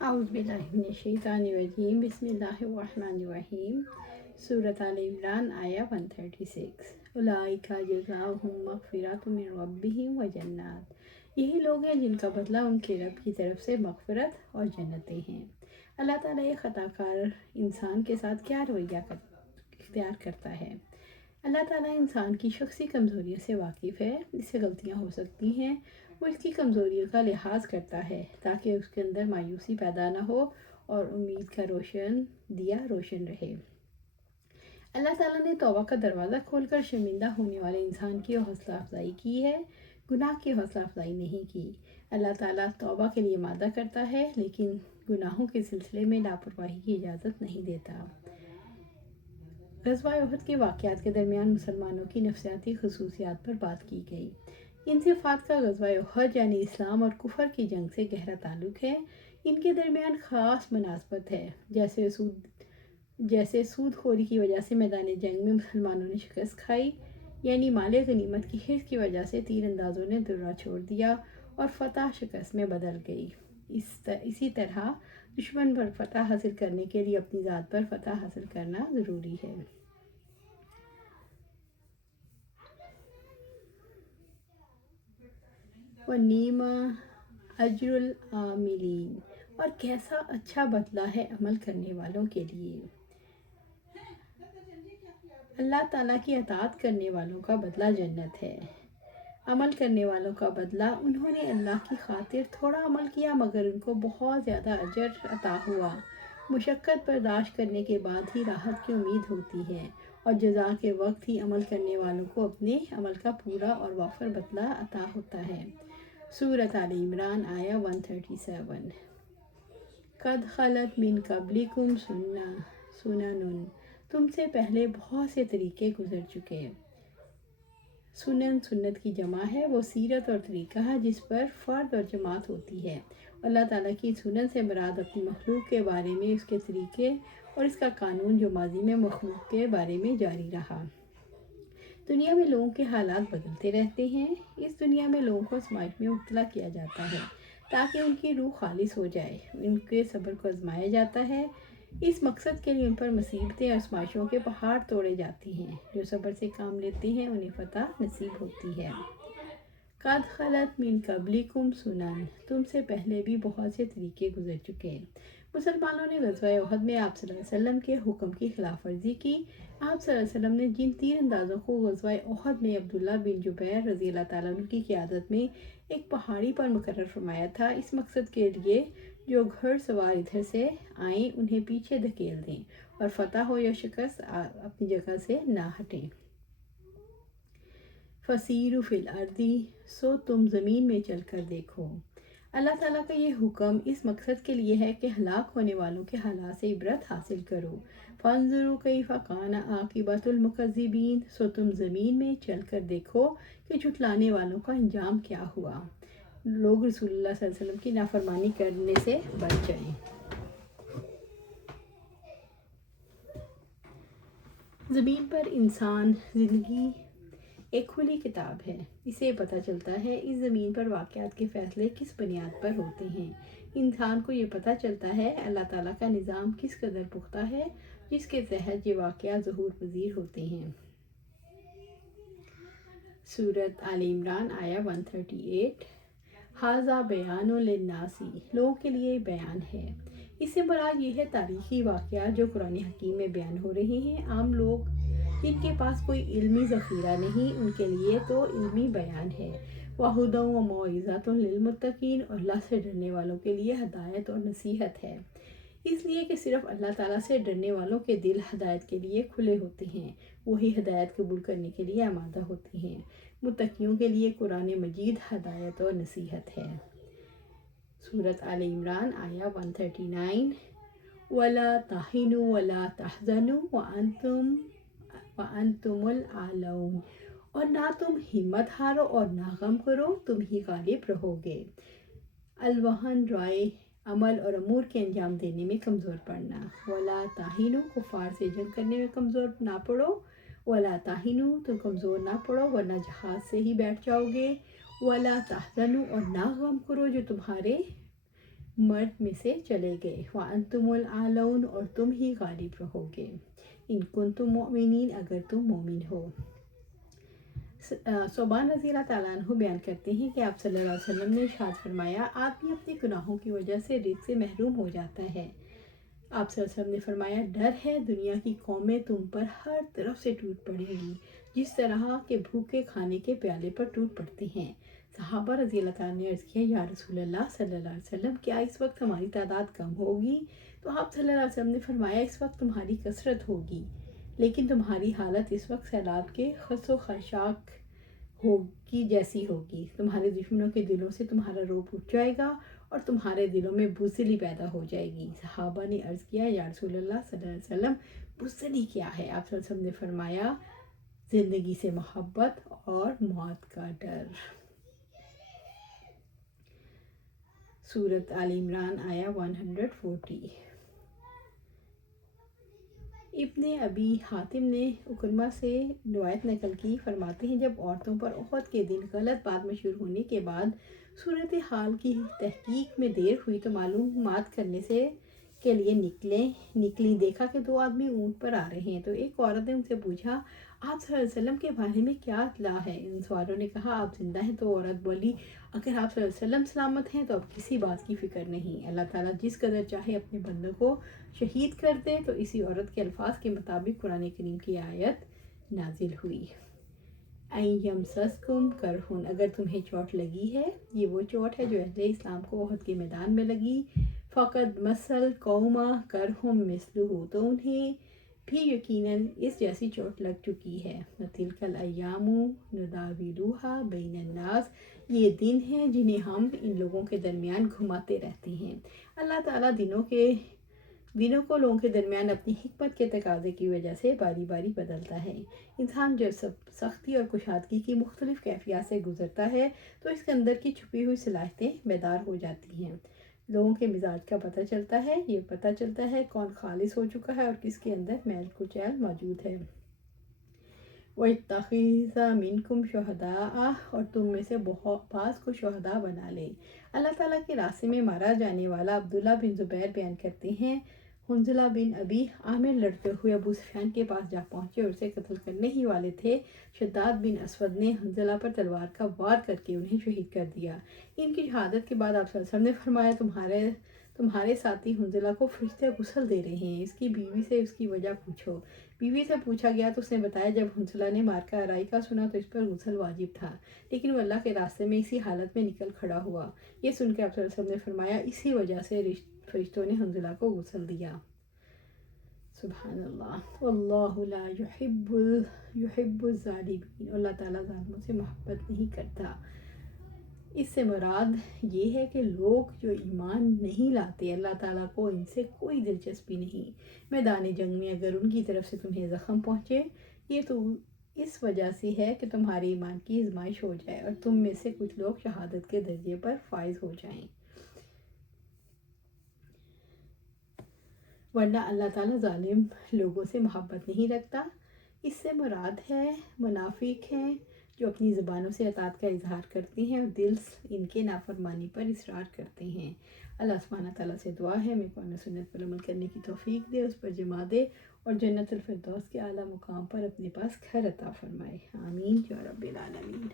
اعوذ باللہ من الشیطان الرجیم بسم اللہ الرحمن الرحیم۔ سورۃ آل عمران آیا 136۔ اولئک جزاؤہم مغفرۃ من ربہم وجنات، یہی لوگ ہیں جن کا بدلہ ان کے رب کی طرف سے مغفرت اور جنتیں ہیں۔ اللہ تعالیٰ یہ خطا کار انسان کے ساتھ کیا رویہ اختیار کرتا ہے؟ اللہ تعالیٰ انسان کی شخصی کمزوریوں سے واقف ہے، اس سے غلطیاں ہو سکتی ہیں۔ وہ اس کی کمزوریوں کا لحاظ کرتا ہے تاکہ اس کے اندر مایوسی پیدا نہ ہو اور امید کا دیا روشن رہے۔ اللہ تعالیٰ نے توبہ کا دروازہ کھول کر شرمندہ ہونے والے انسان کی حوصلہ افزائی کی ہے، گناہ کی حوصلہ افزائی نہیں کی۔ اللہ تعالیٰ توبہ کے لیے مادہ کرتا ہے لیکن گناہوں کے سلسلے میں لاپرواہی کی اجازت نہیں دیتا۔ غزوہ احد کے واقعات کے درمیان مسلمانوں کی نفسیاتی خصوصیات پر بات کی گئی۔ ان صفات کا غزوہ احد یعنی اسلام اور کفر کی جنگ سے گہرا تعلق ہے۔ ان کے درمیان خاص مناسبت ہے، جیسے سود خوری کی وجہ سے میدان جنگ میں مسلمانوں نے شکست کھائی، یعنی مال غنیمت کی حرص کی وجہ سے تیر اندازوں نے درہ چھوڑ دیا اور فتح شکست میں بدل گئی۔ اسی طرح دشمن پر فتح حاصل کرنے کے لیے اپنی ذات پر فتح حاصل کرنا ضروری ہے۔ وَنِعْمَ اجر العاملین، اور کیسا اچھا بدلہ ہے عمل کرنے والوں کے لیے۔ اللہ تعالیٰ کی اطاعت کرنے والوں کا بدلہ جنت ہے۔ عمل کرنے والوں کا بدلہ، انہوں نے اللہ کی خاطر تھوڑا عمل کیا مگر ان کو بہت زیادہ اجر عطا ہوا۔ مشقت برداشت کرنے کے بعد ہی راحت کی امید ہوتی ہے اور جزا کے وقت ہی عمل کرنے والوں کو اپنے عمل کا پورا اور وافر بدلہ عطا ہوتا ہے۔ سورۃ آل عمران آیا 137۔ قد خلت من قبلکم سنن، تم سے پہلے بہت سے طریقے گزر چکے۔ سنن سنت کی جمع ہے، وہ سیرت اور طریقہ ہے جس پر فرد اور جماعت ہوتی ہے۔ اللہ تعالیٰ کی سنن سے مراد اپنی مخلوق کے بارے میں اس کے طریقے اور اس کا قانون جو ماضی میں مخلوق کے بارے میں جاری رہا۔ دنیا میں لوگوں کے حالات بدلتے رہتے ہیں۔ اس دنیا میں لوگوں کو آزمائش میں مبتلا کیا جاتا ہے تاکہ ان کی روح خالص ہو جائے۔ ان کے صبر کو آزمایا جاتا ہے، اس مقصد کے لیے ان پر مصیبتیں اور آزمائشوں کے پہاڑ توڑے جاتے ہیں۔ جو صبر سے کام لیتے ہیں انہیں فتح نصیب ہوتی ہے۔ قد خلت من قبلکم سنن، تم سے پہلے بھی بہت سے طریقے گزر چکے۔ مسلمانوں نے غزوہ احد میں آپ صلی اللہ علیہ وسلم کے حکم کی خلاف ورزی کی۔ آپ صلی اللہ علیہ وسلم نے جن تیر اندازوں کو غزوہ احد میں عبداللہ بن جبیر رضی اللہ تعالیٰ عنہ کی قیادت میں ایک پہاڑی پر مقرر فرمایا تھا، اس مقصد کے لیے جو گھڑ سوار ادھر سے آئیں انہیں پیچھے دھکیل دیں اور فتح ہو یا شکست اپنی جگہ سے نہ ہٹیں۔ فسیروا فی الارض، سو تم زمین میں چل کر دیکھو۔ اللہ تعالیٰ کا یہ حکم اس مقصد کے لیے ہے کہ ہلاک ہونے والوں کے حالات سے عبرت حاصل کرو۔ فانظروا کیف کان عاقبۃ المکذبین، سو تم زمین میں چل کر دیکھو کہ جھٹلانے والوں کا انجام کیا ہوا۔ لوگ رسول اللہ صلی اللہ علیہ وسلم کی نافرمانی کرنے سے بچ جائیں۔ زمین پر انسان زندگی ایک کھلی کتاب ہے، اسے پتہ چلتا ہے اس زمین پر واقعات کے فیصلے کس بنیاد پر ہوتے ہیں۔ انسان کو یہ پتہ چلتا ہے اللہ تعالیٰ کا نظام کس قدر پختہ ہے جس کے تحت یہ واقعات ظہور پذیر ہوتے ہیں۔ سورۃ آل عمران آیا 138۔ ھذا بیان للناس، لوگوں کے لیے بیان ہے۔ اس سے مراد یہ ہے تاریخی واقعات جو قرآن حکیم میں بیان ہو رہے ہیں۔ عام لوگ جن کے پاس کوئی علمی ذخیرہ نہیں ان کے لیے تو علمی بیان ہے۔ وَھُدًى وَمَوْعِظَةٌ لِّلْمُتَّقِينَ، اور اللہ سے ڈرنے والوں کے لیے ہدایت اور نصیحت ہے، اس لیے کہ صرف اللہ تعالیٰ سے ڈرنے والوں کے دل ہدایت کے لیے کھلے ہوتے ہیں، وہی ہدایت قبول کرنے کے لیے آمادہ ہوتے ہیں۔ متقیوں کے لیے قرآن مجید ہدایت اور نصیحت ہے۔ سورۃ آل عمران آیا 139۔ وَلَا تَهِنُوا وَلَا تَحْزَنُوا وَأَنْتُمُ الْأَعْلَوْنَ، اور نہ تم ہمت ہارو اور نہ غم کرو، تم ہی غالب رہو گے۔ الوہن رائے عمل اور امور کے انجام دینے میں کمزور پڑنا۔ وَلَا تَهِنُوا، کفار سے جنگ کرنے میں کمزور نہ پڑو۔ وَلَا تَهِنُوا، تم کمزور نہ پڑو ورنہ جہاز سے ہی بیٹھ جاؤ گے۔ وَلَا تَحْزَنُوا، اور نہ غم کرو جو تمہارے مرد میں سے چلے گئے، وَأَنْتُمُ الْأَعْلَوْنَ اور تم ہی غالب رہو گے، ان کنتم مؤمنین اگر تم مومن ہو۔ صوبان رضی اللہ تعالیٰ عنہ بیان کرتے ہیں کہ آپ صلی اللہ علیہ وسلم نے ارشاد فرمایا، آدمی اپنے گناہوں کی وجہ سے رزق سے محروم ہو جاتا ہے۔ آپ صلی اللہ علیہ وسلم نے فرمایا، ڈر ہے دنیا کی قومیں تم پر ہر طرف سے ٹوٹ پڑے گی، جس طرح کے بھوکے کھانے کے پیالے پر ٹوٹ پڑتے ہیں۔ صحابہ رضی اللہ تعالیٰ نے عرض کیا، یا رسول اللہ صلی اللہ علیہ وسلم، کیا اس وقت ہماری تعداد کم ہوگی؟ تو آپ صلی اللہ علیہ وسلم نے فرمایا، اس وقت تمہاری کثرت ہوگی، لیکن تمہاری حالت اس وقت سیلاب کے خس و خاشاک ہوگی جیسی ہوگی۔ تمہارے دشمنوں کے دلوں سے تمہارا روب اٹھ جائے گا اور تمہارے دلوں میں بزدلی پیدا ہو جائے گی۔ صحابہ نے عرض کیا، یا رسول اللہ صلی اللہ علیہ وسلم، بزدلی کیا ہے؟ آپ صلی اللہ علیہ وسلم نے فرمایا، زندگی سے محبت اور موت کا ڈر۔ سورۃ آل عمران آیا 140۔ ابن ابی حاتم نے اکرمہ سے روایت نقل کی، فرماتے ہیں جب عورتوں پر احد کے دن غلط بات مشہور ہونے کے بعد صورتحال کی تحقیق میں دیر ہوئی تو معلومات کرنے کے لیے نکلیں، دیکھا کہ دو آدمی اونٹ پر آ رہے ہیں، تو ایک عورت نے ان سے پوچھا، آپ صلی اللہ علیہ وسلم کے بارے میں کیا اطلاع ہے؟ ان سواروں نے کہا، آپ زندہ ہیں۔ تو عورت بولی، اگر آپ صلی اللہ علیہ وسلم سلامت ہیں تو اب کسی بات کی فکر نہیں، اللہ تعالیٰ جس قدر چاہے اپنے بندوں کو شہید کر دے۔ تو اسی عورت کے الفاظ کے مطابق قرآن کریم کی آیت نازل ہوئی، این یمسسکم کرہن، اگر تمہیں چوٹ لگی ہے، یہ وہ چوٹ ہے جو اہل اسلام کو احد کے میدان میں لگی، فقد مسل قوما کرہم مثلہ، تو انہیں بھی یقیناً اس جیسی چوٹ لگ چکی ہے۔ وتلک الایام نداولوها بین الناس، یہ دن ہیں جنہیں ہم ان لوگوں کے درمیان گھماتے رہتے ہیں۔ اللہ تعالیٰ دنوں کو لوگوں کے درمیان اپنی حکمت کے تقاضے کی وجہ سے باری باری بدلتا ہے۔ انسان جب سختی اور کشادگی کی مختلف کیفیات سے گزرتا ہے تو اس کے اندر کی چھپی ہوئی صلاحیتیں بیدار ہو جاتی ہیں، لوگوں کے مزاج کا پتہ چلتا ہے، یہ پتہ چلتا ہے کون خالص ہو چکا ہے اور کس کے اندر میل کچیل موجود ہے۔ وَيَتَّخِذَ مِنْكُمْ شُهَدَاءَ، اور تم میں سے بعض کو شہداء بنا لے۔ اللہ تعالیٰ کے راستے میں مارا جانے والا عبداللہ بن زبیر بیان کرتے ہیں، حنظلہ بن ابی عامر لڑتے ہوئے ابو سفیان کے پاس جا پہنچے اور اسے قتل کرنے ہی والے تھے۔ شداد بن اسود نے حنظلہ پر تلوار کا وار کر کے انہیں شہید کر دیا۔ ان کی شہادت کے بعد آپ صلی اللہ علیہ وسلم نے فرمایا، تمہارے ساتھی حنظلہ کو فرشتے غسل دے رہے ہیں، اس کی بیوی سے اس کی وجہ پوچھو۔ بیوی سے پوچھا گیا تو اس نے بتایا، جب حنظلہ نے مارکہ ارائی کا سنا تو اس پر غسل واجب تھا، لیکن وہ اللہ کے راستے میں اسی حالت میں نکل کھڑا ہوا۔ یہ سن کے آپ صلی اللہ علیہ وسلم نے فرمایا، اسی وجہ سے فرشتوں نے حنظلہ کو غسل دیا۔ سبحان اللہ، واللہ لا یحب الظالمین، اللہ تعالیٰ ظالموں سے محبت نہیں کرتا۔ اس سے مراد یہ ہے کہ لوگ جو ایمان نہیں لاتے، اللہ تعالیٰ کو ان سے کوئی دلچسپی نہیں۔ میدان جنگ میں اگر ان کی طرف سے تمہیں زخم پہنچے، یہ تو اس وجہ سے ہے کہ تمہارے ایمان کی آزمائش ہو جائے اور تم میں سے کچھ لوگ شہادت کے درجے پر فائز ہو جائیں، ورنہ اللہ تعالیٰ ظالم لوگوں سے محبت نہیں رکھتا۔ اس سے مراد ہے منافق ہیں جو اپنی زبانوں سے اطاعت کا اظہار کرتے ہیں اور دل ان کے نافرمانی پر اصرار کرتے ہیں۔ اللہ سبحانہ تعالیٰ سے دعا ہے ہمیں قرآن و سنت پر عمل کرنے کی توفیق دے، اس پر جمع دے اور جنت الفردوس کے اعلیٰ مقام پر اپنے پاس گھر عطا فرمائے، آمین یا رب العالمین۔